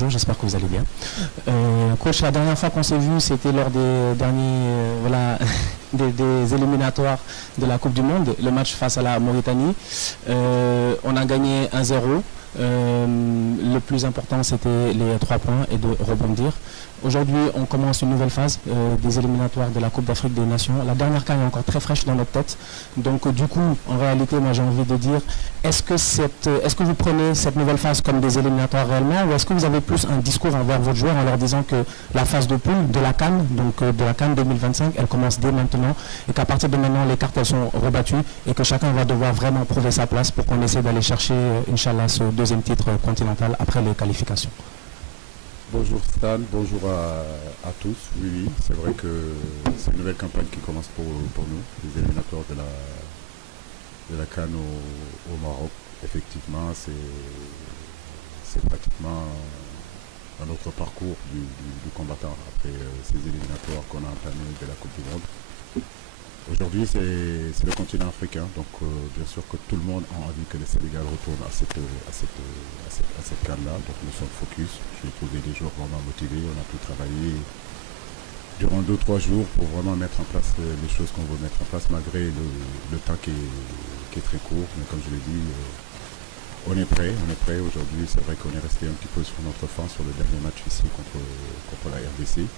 bonjour, j'espère que vous allez bien. Coach, la dernière fois qu'on s'est vu, c'était lors des derniers des éliminatoires de la Coupe du Monde, le match face à la Mauritanie. On a gagné 1-0. Le plus important, c'était les 3 points et de rebondir. Aujourd'hui, on commence une nouvelle phase des éliminatoires de la Coupe d'Afrique des Nations. La dernière CAN est encore très fraîche dans notre tête. Donc, du coup, en réalité, moi, j'ai envie de dire, est-ce que vous prenez cette nouvelle phase comme des éliminatoires réellement, ou est-ce que vous avez plus un discours envers vos joueurs en leur disant que la phase de poule de la CAN, donc de la CAN 2025, elle commence dès maintenant, et qu'à partir de maintenant, les cartes elles sont rebattues, et que chacun va devoir vraiment prouver sa place pour qu'on essaie d'aller chercher, Inch'Allah, ce deuxième titre continental après les qualifications. Bonjour Stan, bonjour à tous. Oui, c'est vrai que c'est une nouvelle campagne qui commence pour nous, les éliminatoires de la CAN au Maroc. Effectivement, c'est pratiquement un autre parcours du combattant après ces éliminatoires qu'on a entamés de la Coupe du Monde. Aujourd'hui, c'est le continent africain, donc bien sûr que tout le monde a envie que le Sénégal retourne à cette CAN-là. Donc nous sommes focus. J'ai trouvé des joueurs vraiment motivés. On a pu travailler durant 2-3 jours pour vraiment mettre en place les choses qu'on veut mettre en place, malgré le temps qui est très court. Mais comme je l'ai dit, on est prêt. Aujourd'hui, c'est vrai qu'on est resté un petit peu sur notre fin sur le dernier match ici contre la RDC.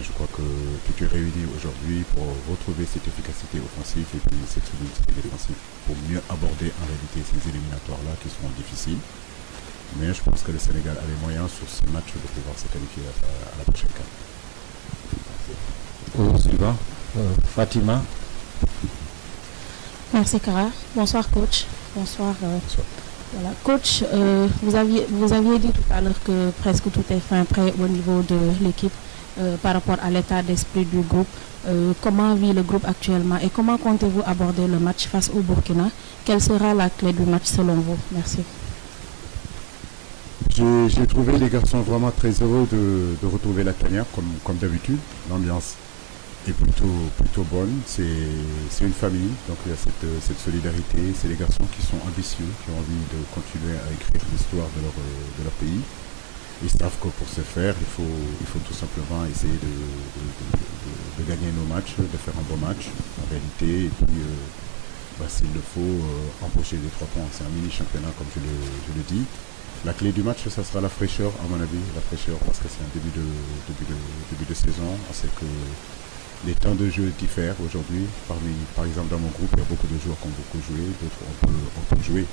Je crois que tout est réuni aujourd'hui pour retrouver cette efficacité offensive et puis cette solidité défensive pour mieux aborder en réalité ces éliminatoires-là qui seront difficiles. Mais je pense que le Sénégal a les moyens sur ce match de pouvoir se qualifier à la prochaine CAN. Suivant, Fatima. Merci Kara. Bonsoir coach. Bonsoir. Voilà. Coach, vous aviez dit tout à l'heure que presque tout est fin prêt au niveau de l'équipe. Par rapport à l'état d'esprit du groupe, comment vit le groupe actuellement et comment comptez-vous aborder le match face au Burkina? Quelle sera la clé du match selon vous? Merci. J'ai trouvé les garçons vraiment très heureux de retrouver la tanière comme d'habitude. L'ambiance est plutôt bonne. C'est une famille, donc il y a cette solidarité. C'est les garçons qui sont ambitieux, qui ont envie de continuer à écrire l'histoire de leur pays. Ils savent que pour ce faire, il faut tout simplement essayer de gagner nos matchs, de faire un bon match en réalité, et puis s'il le faut, empocher les 3 points. C'est un mini-championnat comme je le dis. La clé du match, ça sera la fraîcheur à mon avis, la fraîcheur parce que c'est un début de saison. On sait que les temps de jeu diffèrent aujourd'hui. Par exemple dans mon groupe, il y a beaucoup de joueurs qui ont beaucoup joué, d'autres on peut jouer.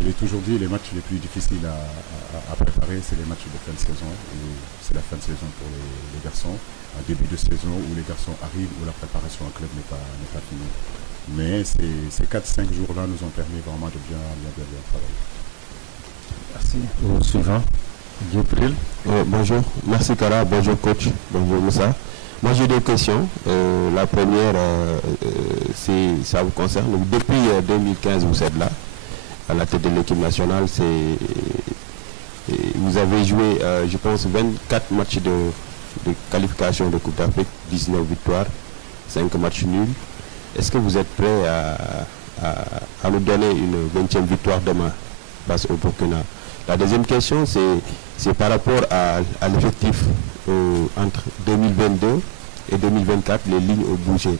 Je l'ai toujours dit, les matchs les plus difficiles à préparer, c'est les matchs de fin de saison. C'est la fin de saison pour les garçons. Un début de saison où les garçons arrivent, où la préparation en club n'est pas finie. Mais ces 4-5 jours-là nous ont permis vraiment de bien travailler. Merci. Suivant, Djibril. Bonjour, merci Kara, bonjour coach, bonjour Moussa. Moi j'ai 2 questions. La première, ça vous concerne. Donc, depuis 2015, vous êtes là, à la tête de l'équipe nationale. Vous avez joué, je pense, 24 matchs de qualification de Coupe d'Afrique, 19 victoires, 5 matchs nuls. Est-ce que vous êtes prêt à nous donner une 20e victoire demain face au Burkina? La deuxième question, c'est par rapport à l'effectif entre 2022 et 2024, les lignes ont bougé.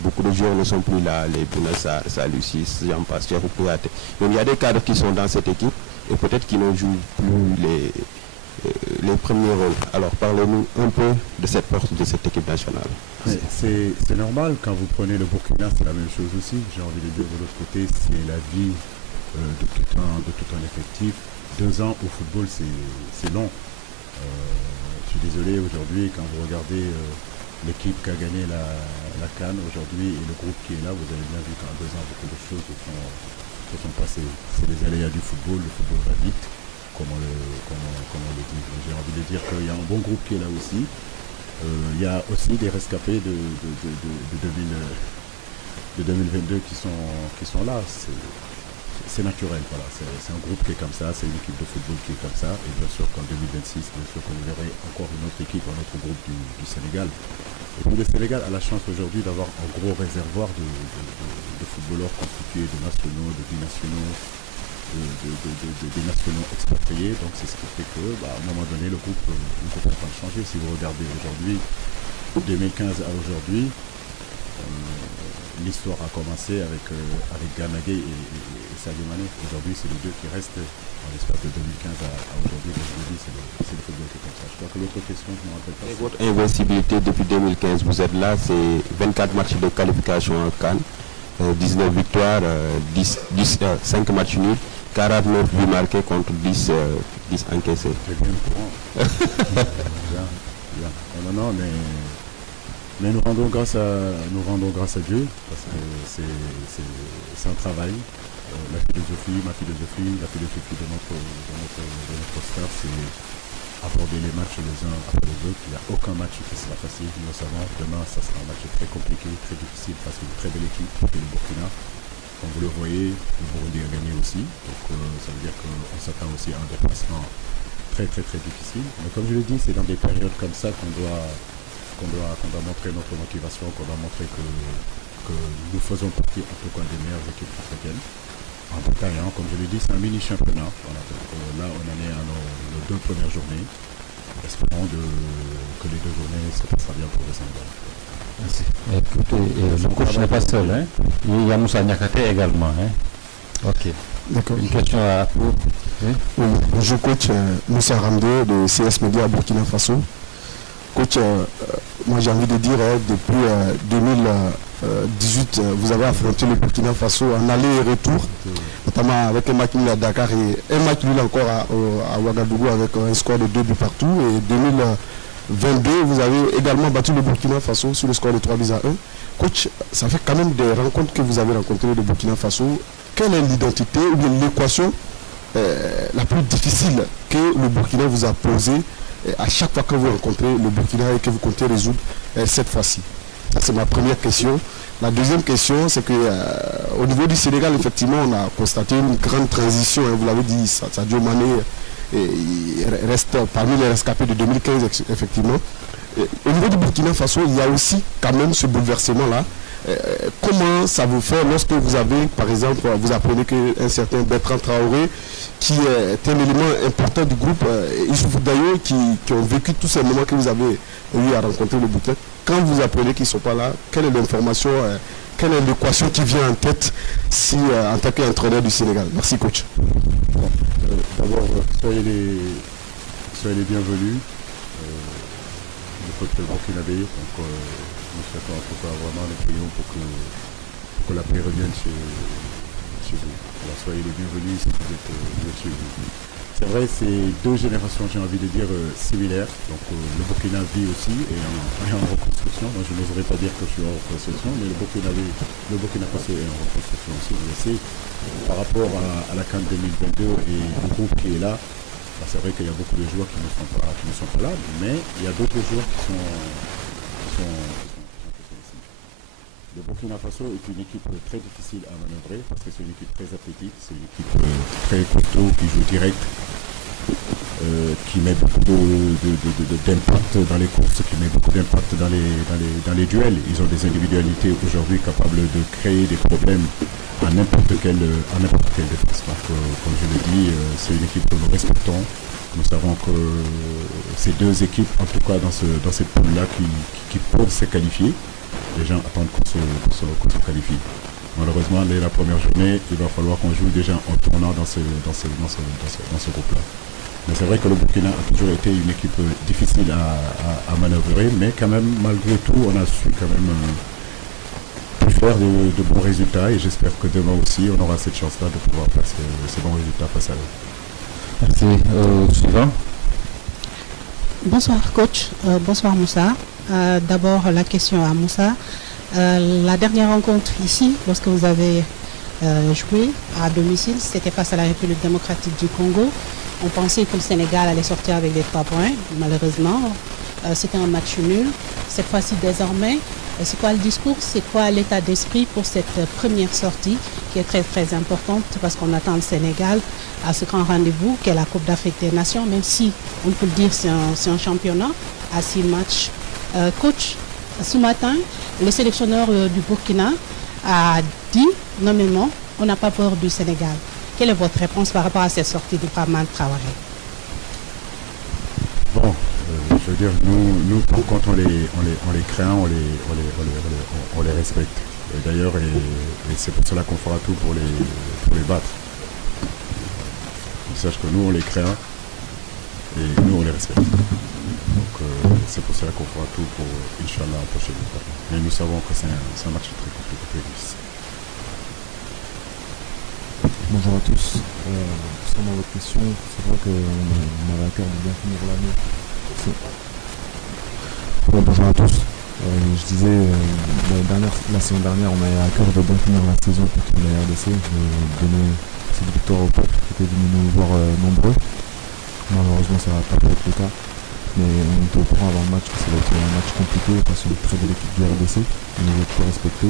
Beaucoup de joueurs ne sont plus là, les Bounassar, Salucis, j'en passe, donc il y a des cadres qui sont dans cette équipe et peut-être qui ne jouent plus les premiers rôles. Alors parlez-nous un peu de cette force de cette équipe nationale. C'est normal, quand vous prenez le Burkina, c'est la même chose aussi. J'ai envie de dire de l'autre côté, c'est la vie de tout un effectif. 2 ans au football, c'est long. Je suis désolé aujourd'hui, quand vous regardez l'équipe qui a gagné la CAN aujourd'hui et le groupe qui est là, vous avez bien vu qu'en 2 ans, beaucoup de choses se sont passées. C'est les aléas du football, le football va vite, comme on le dit. J'ai envie de dire qu'il y a un bon groupe qui est là aussi. Il y a aussi des rescapés de 2022 qui sont là. C'est naturel, voilà. C'est un groupe qui est comme ça, c'est une équipe de football qui est comme ça. Et bien sûr qu'en 2026, bien sûr qu'on verrait encore une autre équipe, un autre groupe du Sénégal. Et puis le Sénégal a la chance aujourd'hui d'avoir un gros réservoir de footballeurs constitués de nationaux, de binationaux. des nationaux expatriés. Donc c'est ce qui fait que, à un moment donné, le groupe est en train de changer. Si vous regardez aujourd'hui, 2015 à aujourd'hui, l'histoire a commencé avec Gana Gueye et Sadio Mané. Aujourd'hui, c'est les deux qui restent en l'espace de 2015 à aujourd'hui. Je vous dis, c'est le football qui est comme ça. Je crois que l'autre question, je ne me rappelle pas. Et votre invincibilité depuis 2015, vous êtes là, c'est 24 matchs de qualification en CAN, 19 victoires, 5 matchs nuls, 49 buts marqués contre 10 encaissés. Très bien au courant. bien. Non, mais nous rendons grâce à Dieu, parce que c'est un travail. Ma philosophie de notre staff, c'est aborder les matchs les uns après les autres. Il n'y a aucun match qui sera facile, nous le savons. Demain, ça sera un match très compliqué, très difficile, face à une très belle équipe, qui est le Burkina. Comme vous le voyez, le Burundi a gagné aussi. Donc ça veut dire qu'on s'attend aussi à un déplacement très très très difficile. Mais comme je l'ai dit, c'est dans des périodes comme ça qu'on doit montrer notre motivation, qu'on doit montrer que nous faisons partie en tout cas des meilleures équipes africaines. En bataillant, comme je l'ai dit, c'est un mini championnat. Voilà, donc, là, on en est à nos 2 premières journées. Espérons que les 2 journées se passera bien pour les Sénégal. Merci. Écoutez, le coach n'est pas seul, hein. Il y a Moussa Niakate également. Hein. Ok. D'accord. Une question à vous. Oui, bonjour coach, Moussa Ramdé de CS Media Burkina Faso. Coach, moi j'ai envie de dire, depuis 2018, vous avez affronté le Burkina Faso en aller et retour, notamment avec un match nul à Dakar et un match nul encore à Ouagadougou avec un score de 2 buts partout. Et 2022, vous avez également battu le Burkina Faso sur le score de 3 buts à 1. Coach, ça fait quand même des rencontres que vous avez rencontrées le Burkina Faso. Quelle est l'identité ou bien l'équation la plus difficile que le Burkina vous a posée à chaque fois que vous rencontrez le Burkina et que vous comptez résoudre cette fois-ci? Ça, c'est ma première question. La deuxième question, c'est qu'au niveau du Sénégal, effectivement, on a constaté une grande transition. Hein, vous l'avez dit, Sadio Mané il reste parmi les rescapés de 2015, effectivement. Au niveau du Burkina Faso, il y a aussi quand même ce bouleversement-là. Comment ça vous fait lorsque vous avez, par exemple, vous apprenez qu'un certain Bertrand Traoré, qui est un élément important du groupe, Issoufou Dayo, qui ont vécu tous ces moments que vous avez eu à rencontrer le Burkina, quand vous apprenez qu'ils ne sont pas là, quelle est l'information, quelle est l'équation qui vient en tête en tant qu'entraîneur du Sénégal? Merci coach. Bon, d'abord, soyez les bienvenus. Le peuple burkinabé, donc nous souhaitons en tout cas vraiment les prions pour que la paix revienne chez vous. Alors soyez les bienvenus si vous êtes chez vous. C'est vrai, c'est 2 générations, j'ai envie de dire, similaires. Donc le Burkina vit aussi et en reconstruction. Moi, je n'oserais pas dire que je suis en reconstruction, mais le Burkina Faso est en reconstruction aussi. Vous le savez, par rapport à la CAN 2022 et le groupe qui est là, c'est vrai qu'il y a beaucoup de joueurs qui ne sont pas là, mais il y a d'autres joueurs qui sont ici. Le Burkina Faso est une équipe très difficile à manœuvrer parce que c'est une équipe très athlétique, c'est une équipe très costaud qui joue direct, qui met beaucoup d'impact dans les courses, qui met beaucoup d'impact dans les duels. Ils ont des individualités aujourd'hui capables de créer des problèmes à n'importe quelle défense. Donc, comme je le dis, c'est une équipe que nous respectons. Nous savons que ces 2 équipes, en tout cas dans cette poule-là, qui peuvent se qualifier, les gens attendent qu'on se qualifie. Malheureusement, dès la première journée, il va falloir qu'on joue déjà en tournant dans ce groupe-là. Mais c'est vrai que le Burkina a toujours été une équipe difficile à manœuvrer, mais quand même, malgré tout, on a su quand même faire de bons résultats et j'espère que demain aussi, on aura cette chance-là de pouvoir faire ces bons résultats face à eux. Merci. Suivant. Bonsoir coach, bonsoir Moussa. D'abord la question à Moussa. La dernière rencontre ici, lorsque vous avez joué à domicile, c'était face à la République démocratique du Congo. On pensait que le Sénégal allait sortir avec les 3 points. Malheureusement, c'était un match nul. Cette fois-ci, désormais, c'est quoi le discours? C'est quoi l'état d'esprit pour cette première sortie qui est très très importante parce qu'on attend le Sénégal à ce grand rendez-vous qu'est la Coupe d'Afrique des Nations, même si, on peut le dire, c'est un championnat à 6 matchs. Coach, ce matin, le sélectionneur du Burkina a dit nommément on n'a pas peur du Sénégal. Quelle est votre réponse par rapport à cette sortie de Paman Traoré? Bon, je veux dire, nous quand on les craint, on les respecte. Et d'ailleurs, et c'est pour cela qu'on fera tout pour les battre. Ils sachent que nous, on les craint et nous, on les respecte. Donc, c'est pour cela qu'on fera tout pour, Inch'Allah, approcher les battre. Mais nous savons que c'est un match très compliqué, très difficile. Bonjour à tous. Concernant votre question, c'est vrai qu'on avait à cœur de bien finir l'année. Bonjour à tous. Je disais, la saison dernière, on avait à cœur de bien finir la saison contre la RDC, de donner cette victoire au peuple qui était venu nous voir nombreux. Malheureusement, ça n'a pas pu être le cas. Mais on était au courant avant le match que ça va être un match compliqué face à une très belle équipe du RDC. On nous a tout respecté.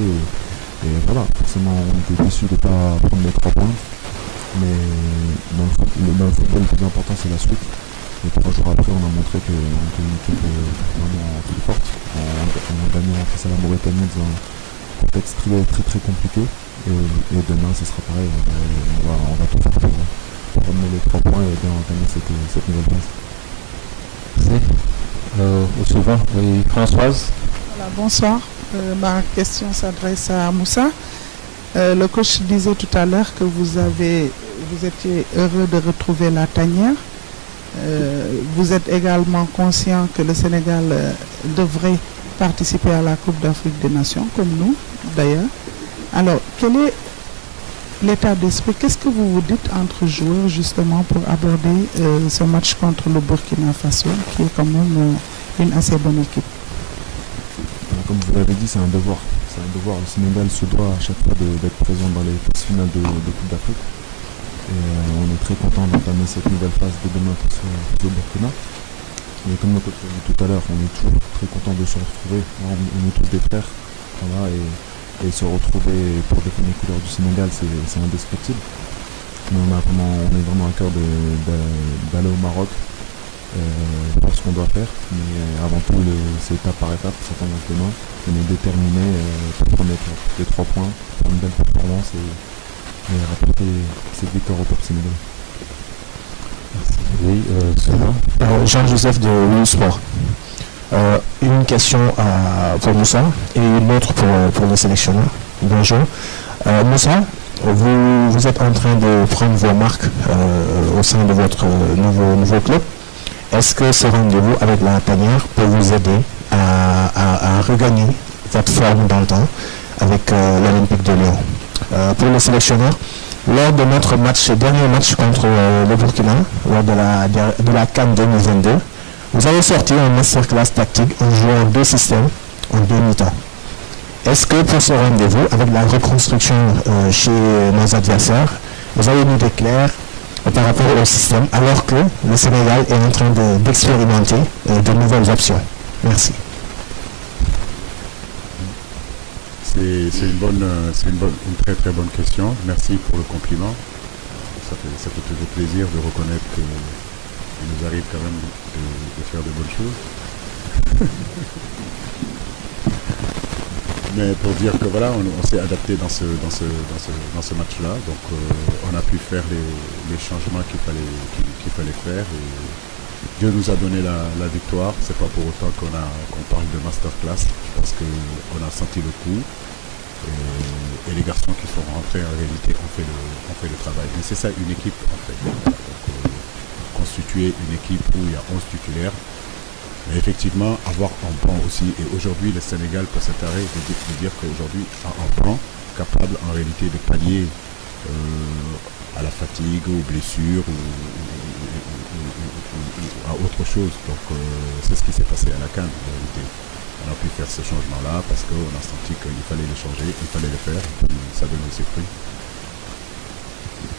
Et voilà, forcément, on était déçus de ne pas prendre les 3 points. Mais dans le football, le plus important, c'est la suite. Et 3 jours après, on a montré qu'on était une équipe vraiment très forte. On a gagné face à la Mauritanie dans un contexte très compliqué. Et demain, ce sera pareil. On va tout faire pour ramener les 3 points et bien entamer cette nouvelle phase. Merci. Au suivant, oui, Françoise. Voilà, bonsoir. Ma question s'adresse à Moussa. Le coach disait tout à l'heure que vous étiez heureux de retrouver la tanière. Vous êtes également conscient que le Sénégal devrait participer à la Coupe d'Afrique des Nations, comme nous d'ailleurs. Alors, quel est l'état d'esprit? Qu'est-ce que vous vous dites entre joueurs justement pour aborder ce match contre le Burkina Faso, qui est quand même une assez bonne équipe? Comme vous l'avez dit, c'est un devoir. C'est un devoir. Le Sénégal se doit à chaque fois d'être présent dans les phases finales de Coupe d'Afrique. Et on est très content d'entamer cette nouvelle phase de demain face au Burkina. Mais comme le coach l'a dit tout à l'heure, on est toujours très content de se retrouver. On est tous des frères. Voilà, et se retrouver pour défendre les couleurs du Sénégal, c'est indescriptible. Mais on est vraiment à cœur d'aller au Maroc, voir ce qu'on doit faire. Mais avant tout, c'est étape par étape, ça commence demain. On est déterminé pour prendre les 3 points, faire une belle performance et rapporter cette victoire au peuple sénégalais. Oui, Jean-Joseph de Wii Sport. Une question pour Moussa et une autre pour le sélectionneur. Bonjour. Moussa, vous êtes en train de prendre vos marques au sein de votre nouveau club. Est-ce que ce rendez-vous avec la tanière peut vous aider à regagner votre forme d'antan avec l'Olympique de Lyon? Pour le sélectionneur, lors de notre dernier match contre le Burkina, lors de la CAN 2022, vous avez sorti un masterclass tactique en jouant 2 systèmes en 2 mi-temps. Est-ce que pour ce rendez-vous, avec la reconstruction chez nos adversaires, vous avez une idée claire par rapport au système, alors que le Sénégal est en train d'expérimenter de nouvelles options? Merci. C'est une très très bonne question. Merci pour le compliment. Ça fait toujours plaisir de reconnaître qu'il nous arrive quand même de faire de bonnes choses. Mais pour dire que voilà, on s'est adapté dans ce match-là. Donc on a pu faire les changements qu'il fallait faire. Et Dieu nous a donné la victoire. C'est pas pour autant qu'on parle de masterclass. Je pense qu'on a senti le coup. Et les garçons qui sont rentrés en réalité ont fait le travail. Mais c'est ça une équipe en fait. Donc, constituer une équipe où il y a 11 titulaires. Mais effectivement, avoir un banc aussi. Et aujourd'hui, le Sénégal peut s'attarder de dire qu'aujourd'hui, a un banc capable en réalité de pallier à la fatigue, aux blessures ou à autre chose. Donc c'est ce qui s'est passé à la CAN en réalité. On a pu faire ce changement-là parce qu'on a senti qu'il fallait le changer, il fallait le faire, et puis ça donne ses fruits.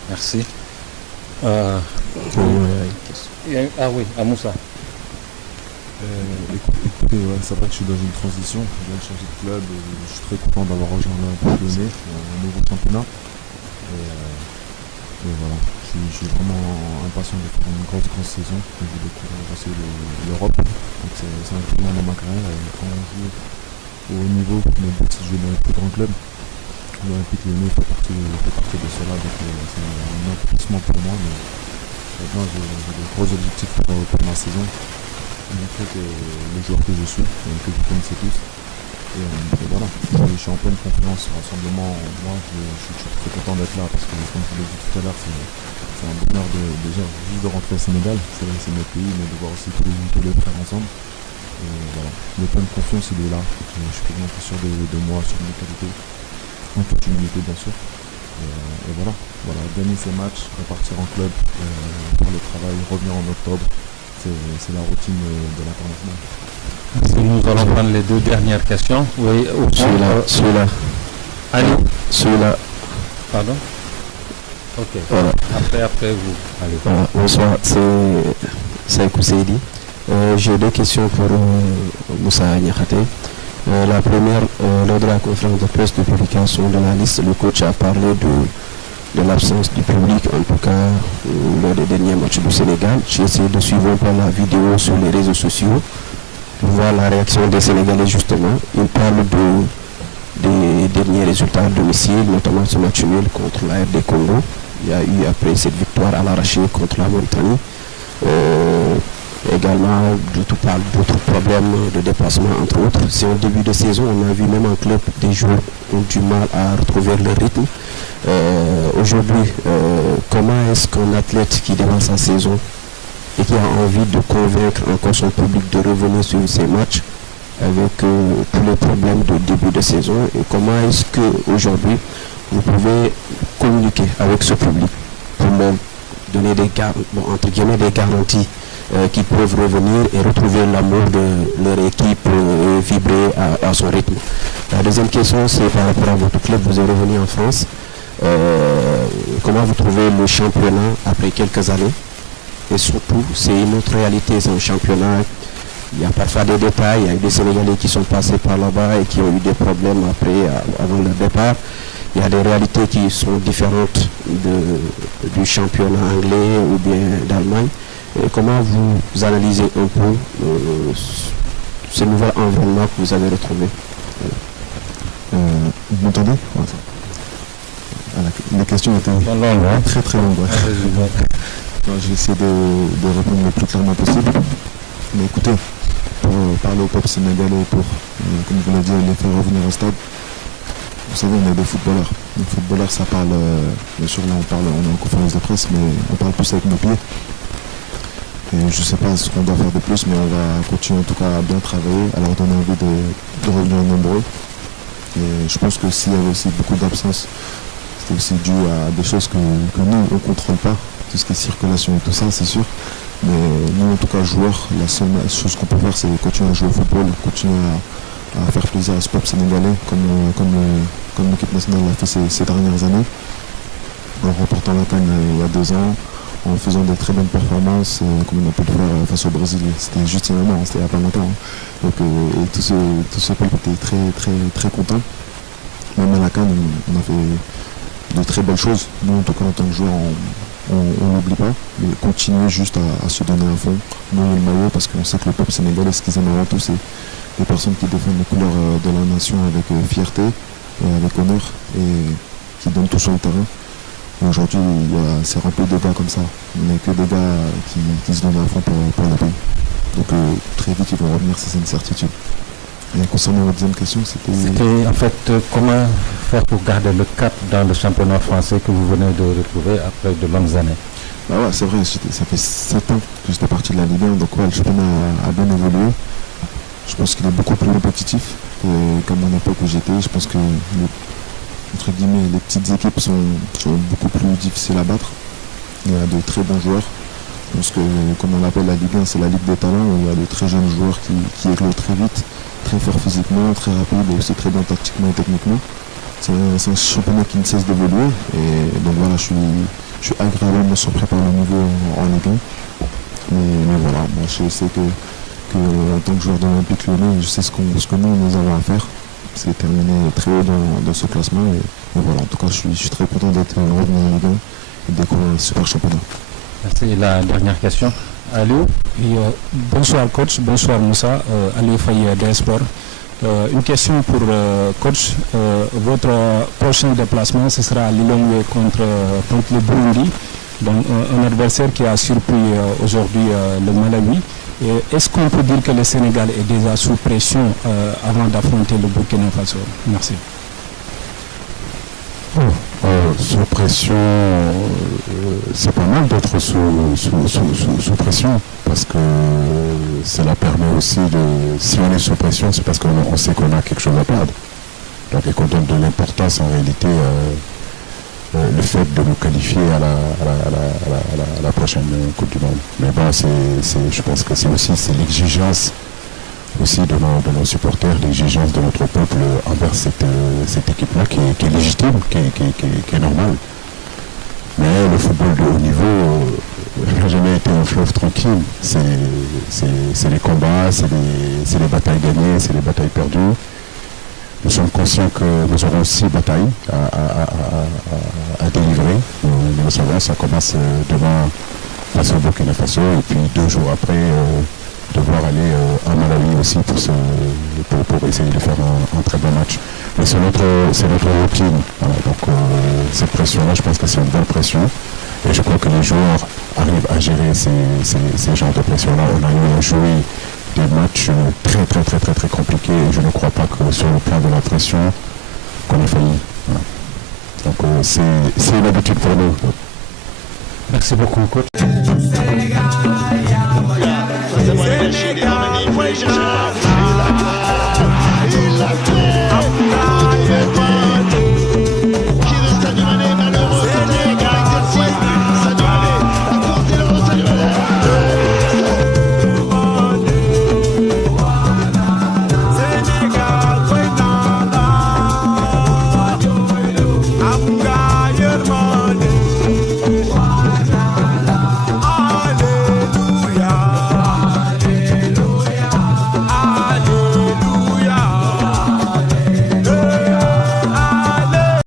Merci. Oui, à Moussa. Écoutez, c'est vrai que je suis dans une transition, je viens de changer de club, je suis très content d'avoir rejoint l'Olympique Lyonnais, un nouveau championnat. Et voilà, je suis vraiment impatient de faire une grosse saison, je vais découvrir aussi l'Europe. Donc c'est un tournant dans ma carrière, et quand on joue au haut niveau, on a décidé de jouer dans les plus grands clubs. l'Olympique Lyonnais fait partie de cela, donc c'est un accomplissement pour moi. Mais maintenant, j'ai des gros objectifs pour ma saison. Montrer que le joueur que je suis, que vous connaissez tous. Et voilà, je suis en pleine confiance. Rassemblement, moi, je suis très content d'être là parce que, comme je l'ai dit tout à l'heure, c'est un bonheur déjà juste de rentrer au Sénégal. C'est vrai que c'est notre pays, mais de voir aussi tous les frères ensemble. Et voilà, le plein de confiance, il est là. Je suis quasiment plus sûr de moi, sur mes qualités, en toute humilité bien sûr. Et voilà, gagner ces matchs, repartir en club, faire le travail, revenir en octobre. C'est la routine de l'international. Nous allons prendre les deux dernières questions. Oui, celui-là. Allez. Celui-là. Pardon. Ok. Voilà. Après vous. Allez. Voilà. Bonsoir, c'est Saïkou Seydi. J'ai deux questions pour Moussa Niakhaté. La première, lors de la conférence de presse de publication de la liste, le coach a parlé de l'absence du public, en tout cas lors des derniers matchs du Sénégal. J'ai essayé de suivre par la vidéo sur les réseaux sociaux pour voir la réaction des Sénégalais justement. Ils parlent des derniers résultats à domicile, notamment ce match nul contre la RD Congo. Il y a eu après cette victoire à l'arraché contre la Mauritanie. Également, d'autres problèmes de déplacement, entre autres. C'est en début de saison, on a vu même en club des joueurs ont du mal à retrouver le rythme. Aujourd'hui, comment est-ce qu'un athlète qui démarre sa saison et qui a envie de convaincre encore son public de revenir sur ces matchs avec tous les problèmes de début de saison, et comment est-ce qu'aujourd'hui vous pouvez communiquer avec ce public pour leur donner entre guillemets des garanties qui peuvent revenir et retrouver l'amour de leur équipe et vibrer à son rythme. La deuxième question, c'est par rapport à votre club. Vous êtes revenu en France. Comment vous trouvez le championnat après quelques années? Et surtout, c'est une autre réalité, c'est un championnat. Il y a parfois des détails, il y a eu des Sénégalais qui sont passés par là-bas et qui ont eu des problèmes avant leur départ. Il y a des réalités qui sont différentes du championnat anglais ou bien d'Allemagne. Et comment vous analysez un peu ce nouvel environnement que vous avez retrouvé? Vous m'entendez? Les questions étaient très très longues. Je vais essayer de répondre le plus clairement possible. Mais écoutez, pour parler au peuple sénégalais, pour, comme vous l'avez dit, les faire revenir au stade, vous savez, on est des footballeurs. Les footballeurs, ça parle, bien sûr, là on est en conférence de presse, mais on parle plus avec nos pieds. Et je ne sais pas ce qu'on doit faire de plus, mais on va continuer en tout cas à bien travailler, à leur donner envie de revenir nombreux. Et je pense que s'il y avait aussi beaucoup d'absence, c'était aussi dû à des choses que nous, on ne contrôle pas. Tout ce qui est circulation et tout ça, c'est sûr. Mais nous, en tout cas, joueurs, la seule chose qu'on peut faire, c'est continuer à jouer au football, continuer à faire plaisir à ce peuple sénégalais, comme l'équipe nationale l'a fait ces dernières années, en remportant la CAN il y a 2 ans, en faisant de très bonnes performances, comme on a pu le faire face au Brésil. C'était juste un moment, c'était il n'y a pas longtemps. Donc, et tout ce peuple était très, très, très content. Même à la CAN, on a fait de très belles choses. Nous, en tout cas, en tant que joueurs, on n'oublie pas, mais continuer juste à se donner à fond, nous le maillot, parce qu'on sait que le peuple sénégalais, ce qu'ils aiment avant tout, c'est des personnes qui défendent les couleurs de la nation avec fierté, avec honneur, et qui donnent tout sur le terrain. Aujourd'hui, c'est rempli de gars comme ça. Il n'y a que des gars qui se donnent à fond pour le pays. Donc très vite, ils vont revenir, c'est une certitude. Et concernant la deuxième question, c'était en fait comment faire pour garder le cap dans le championnat français que vous venez de retrouver après de longues années. Bah ouais, c'est vrai, ça fait 7 ans que j'étais parti de la Ligue 1, donc ouais, le championnat a bien évolué. Je pense qu'il est beaucoup plus compétitif qu'à mon époque où j'étais. Je pense que entre guillemets, les petites équipes sont beaucoup plus difficiles à battre. Il y a de très bons joueurs. Je pense que, comme on l'appelle la Ligue 1, c'est la Ligue des talents. Il y a de très jeunes joueurs qui éclosent très vite, très forts physiquement, très rapides et aussi très bons tactiquement et techniquement. C'est un championnat qui ne cesse d'évoluer. Et donc voilà, je suis agréablement surpris par le niveau en Ligue 1. Mais voilà, moi je sais que en tant que joueur de l'Olympique Lyonnais, je sais ce que nous avons à faire. C'est terminé très haut dans ce classement. Et voilà, en tout cas, je suis très content d'être revenu en Ligue 1 et de découvrir un super championnat. Merci. La dernière question. Aliou. Bonsoir coach, bonsoir Moussa, Aliou Faye d'Esport. Une question pour coach. Votre prochain déplacement, ce sera à Lilongwe contre le Burundi, donc un adversaire qui a surpris aujourd'hui le Malawi. Est-ce qu'on peut dire que le Sénégal est déjà sous pression avant d'affronter le Burkina Faso? Merci. Sous pression, c'est pas mal d'être sous pression, parce que cela permet aussi si on est sous pression, c'est parce qu'on sait qu'on a quelque chose à perdre. Donc, et qu'on donne de l'importance en réalité le fait de nous qualifier à la prochaine Coupe du Monde. Mais bon, je pense que c'est l'exigence aussi de nos supporters, l'exigence de notre peuple envers cette équipe-là qui est légitime, qui est normale. Mais le football de haut niveau n'a jamais été un fleuve tranquille. C'est les combats, c'est les batailles gagnées, c'est les batailles perdues. Nous sommes conscients que nous aurons 6 batailles à délivrer. Nous le savons, ça commence demain face au Burkina Faso et puis 2 jours après devoir aller à Malawi aussi pour essayer de faire un très bon match. Mais c'est notre routine. Voilà, donc cette pression-là, je pense que c'est une bonne pression. Et je crois que les joueurs arrivent à gérer ces genres de pression-là. On a eu à jouer des matchs très compliqués. Et je ne crois pas que sur le plan de la pression, qu'on ait failli. Voilà. Donc c'est une habitude pour nous. Merci beaucoup, coach. Sénégal,